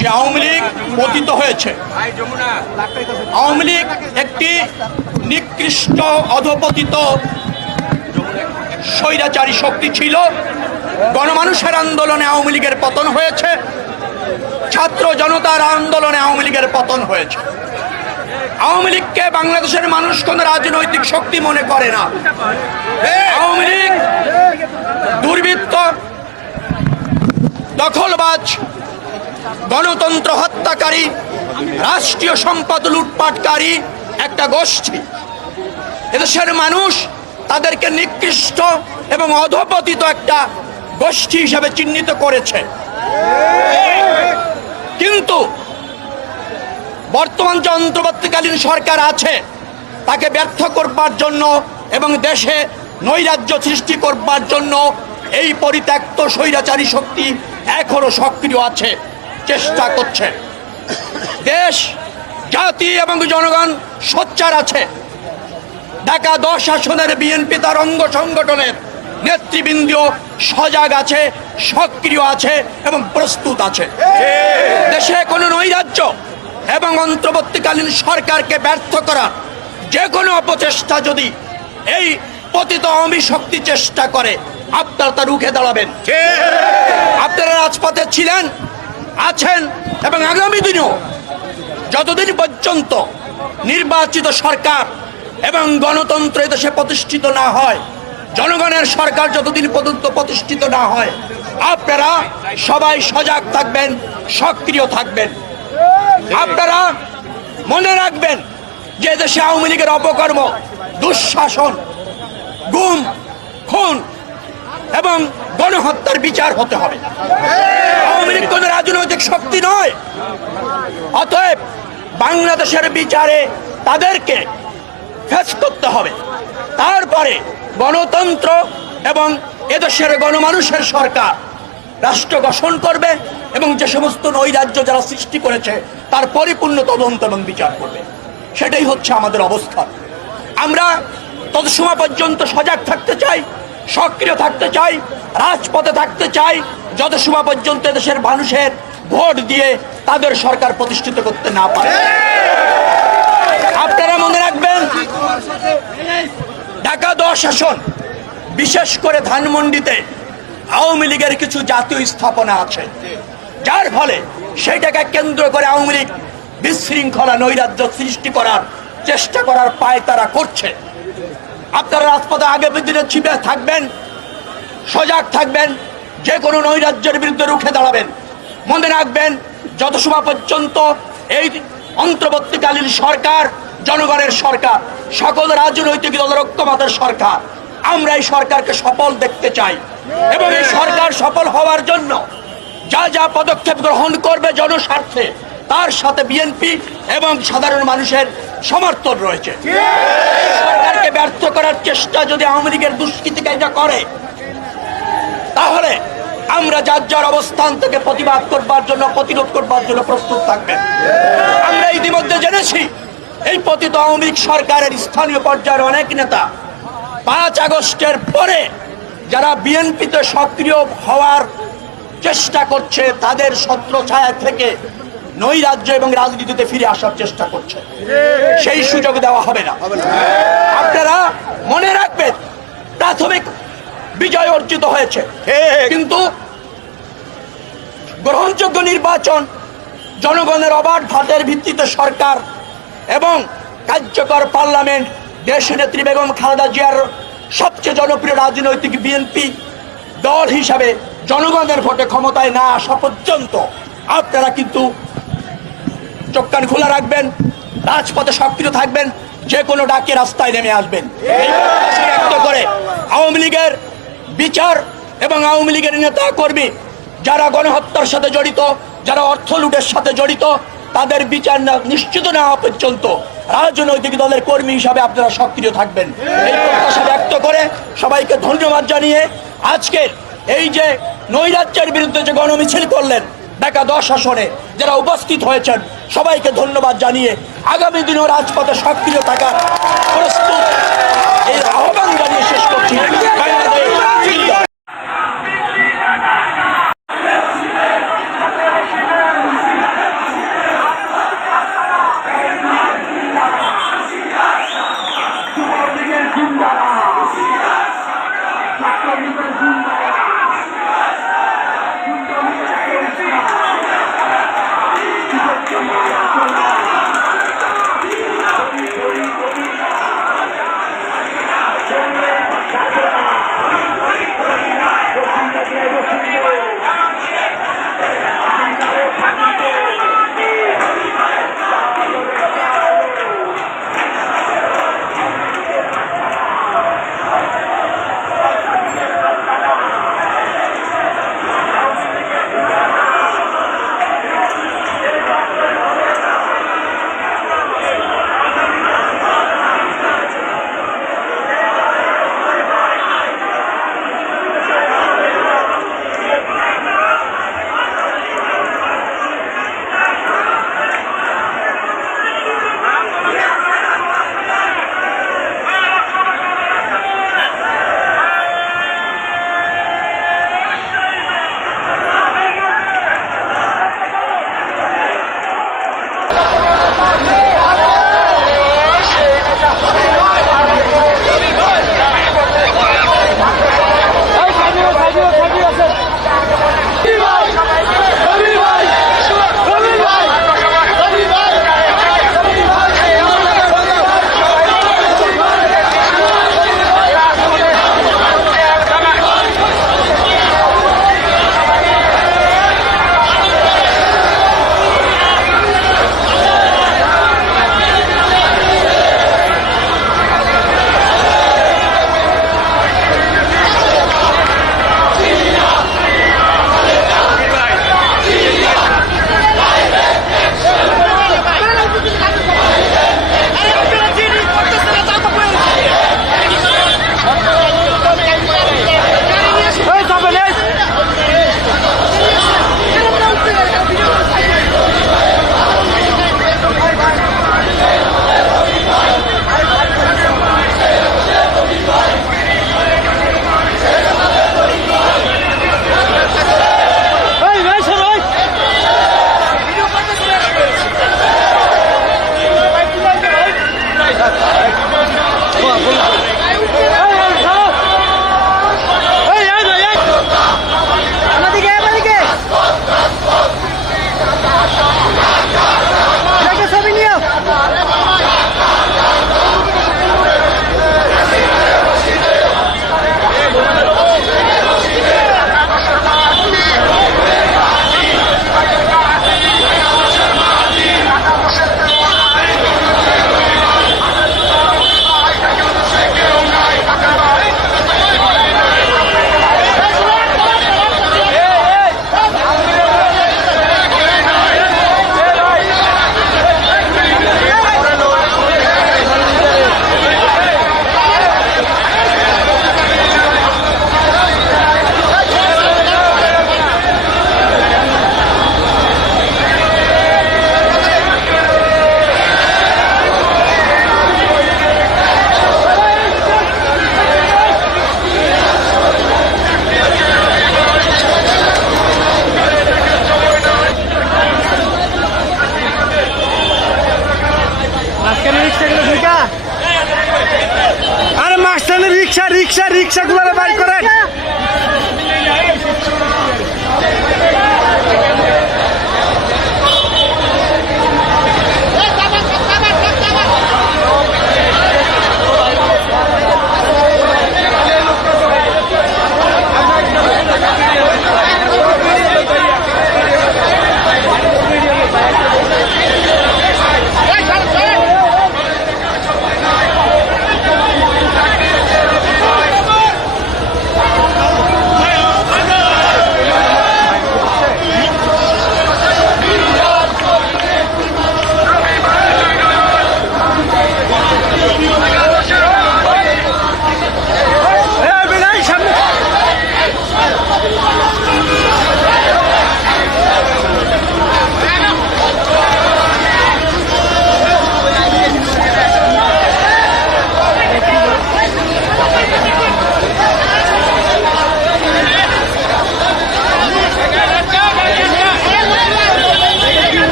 যে আওয়ামী লীগ পতিত হয়েছে। আওয়ামী লীগ একটি নিকৃষ্ট অধপতিত স্বৈরাচারী শক্তি ছিল। গণমানুষের আন্দোলনে আওয়ামী লীগের পতন হয়েছে, ছাত্র জনতার আন্দোলনে আওয়ামী লীগের পতন হয়েছে। আওয়ামী লীগকে বাংলাদেশের মানুষ কোনো রাজনৈতিক শক্তি মনে করে না। আওয়ামী লীগ দুর্বৃত্ত, দখলবাজ, গণতন্ত্র হত্যাকারী, রাষ্ট্রীয় সম্পদ লুটপাটকারী একটা গোষ্ঠী। এদেশের মানুষ তাদেরকে নিকৃষ্ট এবং অধপতিত একটা গোষ্ঠী হিসেবে চিহ্নিত করেছে। কিন্তু বর্তমান যে অন্তর্বর্তীকালীন সরকার আছে তাকে ব্যর্থ করবার জন্য এবং দেশে নৈরাজ্য সৃষ্টি করবার জন্য এই পরিত্যক্ত স্বৈরাচারী শক্তি এখনো সক্রিয় আছে, চেষ্টা করছে। দেশ, জাতি এবং জনগণ সোচ্চার আছে। ঢাকা 10 আসনের বিএনপি তার অঙ্গ সংগঠনের নেতৃবৃন্দ সজাগ আছে, সক্রিয় আছে এবং প্রস্তুত আছে। দেশে কোনো নৈরাজ্য এবং অন্তর্বর্তীকালীন সরকারকে ব্যর্থ করার যে কোনো অপচেষ্টা যদি এই পতিত আওয়ামী শক্তি চেষ্টা করে, আপনারা তা রুখে দাঁড়াবেন। আপনারা রাজপথে ছিলেন, আছেন এবং আগামী দিনেও যতদিন পর্যন্ত নির্বাচিত সরকার এবং গণতন্ত্র দেশে প্রতিষ্ঠিত না হয়, জনগণের সরকার যতদিন পর্যন্ত প্রতিষ্ঠিত না হয়, আপনারা সবাই সজাগ থাকবেন, সক্রিয় থাকবেন। আপনারা মনে রাখবেন যে দেশে আওয়ামী লীগের অপকর্ম, দুঃশাসন, গুম, খুন এবং গণহত্যার বিচার হতে হবে। আওয়ামী লীগ কোনো রাজনৈতিক শক্তি নয়। অতএব বাংলাদেশের বিচারে তাদেরকে ফেস করতে হবে। তারপরে গণতন্ত্র এবং এদেশের গণমানুষের সরকার রাষ্ট্র গঠন করবে এবং যে সমস্ত নৈরাজ্য যারা সৃষ্টি করেছে তার পরিপূর্ণ তদন্ত এবং বিচার করবে। সেটাই হচ্ছে আমাদের অবস্থা। আমরা তত সময় পর্যন্ত সজাগ থাকতে চাই, সক্রিয় থাকতে চাই, রাজপথে থাকতে চাই, যত সময় পর্যন্ত দেশের মানুষের ভোট দিয়ে তাদের সরকার প্রতিষ্ঠিত করতে না পারে। আপনারা মনে রাখবেন, ঢাকা 10 আসন, বিশেষ করে ধানমন্ডিতে আওয়ামী লীগের কিছু জাতীয় স্থাপনা আছে, যার ফলে সেইটাকে কেন্দ্র করে আওয়ামী লীগ বিশৃঙ্খলা, নৈরাজ্য সৃষ্টি করার চেষ্টা করার পায় তারা করছে। আপনারা রাজপথে আগামী দিনে ছিপে থাকবেন, সজাগ থাকবেন, যে কোনো নৈরাজ্যের বিরুদ্ধে রুখে দাঁড়াবেন। মনে রাখবেন, যত সময় পর্যন্ত এই অন্তর্বর্তীকালীন সরকার জনগণের সরকার, সকল রাজনৈতিক দলের ঐক্যমতের সরকার, আমরা এই সরকারকে সফল দেখতে চাই এবং এই সরকার সফল হওয়ার জন্য যা যা পদক্ষেপ গ্রহণ করবে জনস্বার্থে, তার সাথে বিএনপি এবং সাধারণ মানুষের সমর্থন রয়েছে। সরকারকে ব্যর্থ করার চেষ্টা যদি আওয়ামী লীগের দুষ্কৃতিকারীরা করে, তাহলে আমরা যার যার অবস্থান থেকে প্রতিবাদ করবার জন্য, প্রতিরোধ করবার জন্য প্রস্তুত থাকবেন। আমরা ইতিমধ্যে জেনেছি এই পতিত আওয়ামী লীগ সরকারের স্থানীয় পর্যায়ের অনেক নেতা 5 আগস্টের পরে যারা বিএনপিতে সক্রিয় হওয়ার চেষ্টা করছে, তাদের ছত্রছায়া থেকে নৈরাজ্য এবং রাজনীতিতে ফিরে আসার চেষ্টা করছে। সেই সুযোগ দেওয়া হবে না। আপনারা মনে রাখবেন, প্রাথমিক বিজয় অর্জিত হয়েছে, কিন্তু গ্রহণযোগ্য নির্বাচন, জনগণের অবাধ ভোটের ভিত্তিতে সরকার এবং কার্যকর পার্লামেন্ট, দেশনেত্রী বেগম খালেদা জিয়ার সবচেয়ে জনপ্রিয় রাজনৈতিক বিএনপি দল হিসাবে জনগণের ভোটে ক্ষমতায় না আসা পর্যন্ত আপনারা কিন্তু চোখ কান খোলা রাখবেন, রাজপথে সক্রিয় থাকবেন, যে কোনো ডাকে রাস্তায় নেমে আসবেন। এই প্রত্যাশা ব্যক্ত করে আওয়ামী লীগের বিচার এবং আওয়ামী লীগের নেতা কর্মী যারা গণহত্যার সাথে জড়িত, যারা অর্থ লুটের সাথে জড়িত, তাদের বিচার নিশ্চিত না হওয়া পর্যন্ত রাজনৈতিক দলের কর্মী হিসাবে আপনারা সক্রিয় থাকবেন। এই প্রত্যাশা ব্যক্ত করে সবাইকে ধন্যবাদ জানিয়ে আজকের এই যে নৈরাজ্যের বিরুদ্ধে যে গণমিছিল করলেন ঢাকা 10 আসনে যারা উপস্থিত হয়েছেন, সবাইকে ধন্যবাদ জানিয়ে আগামী দিনেও রাজপথে সক্রিয় থাকার প্রস্তুত এই আহ্বান জানিয়ে শেষ করছি। বাংলাদেশ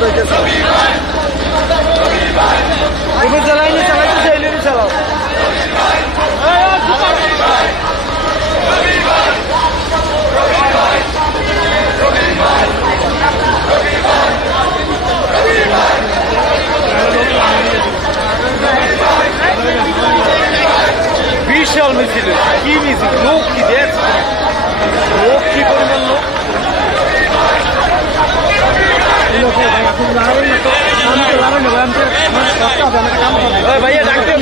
বিপদ হইতেছে। উপর চালাইনি চালাইতেছে এলিনি চালাও। বিশাল মিছিল, কি মিছিল, লোক কি দেখছে, লোক কি পরিমাণ লোক। ভাইয়া ডাকতে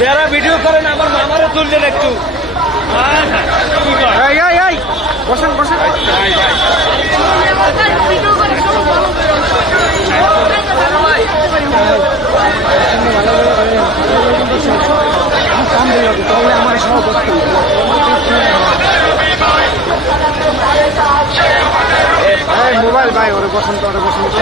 যারা ভিডিও করেন আমার মামারও তুললেন একটু। বসেন বসেন। আমার সব মোবাইল ভাই ওরে বসন্ত ওরে বসন্ত।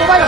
মোবাইল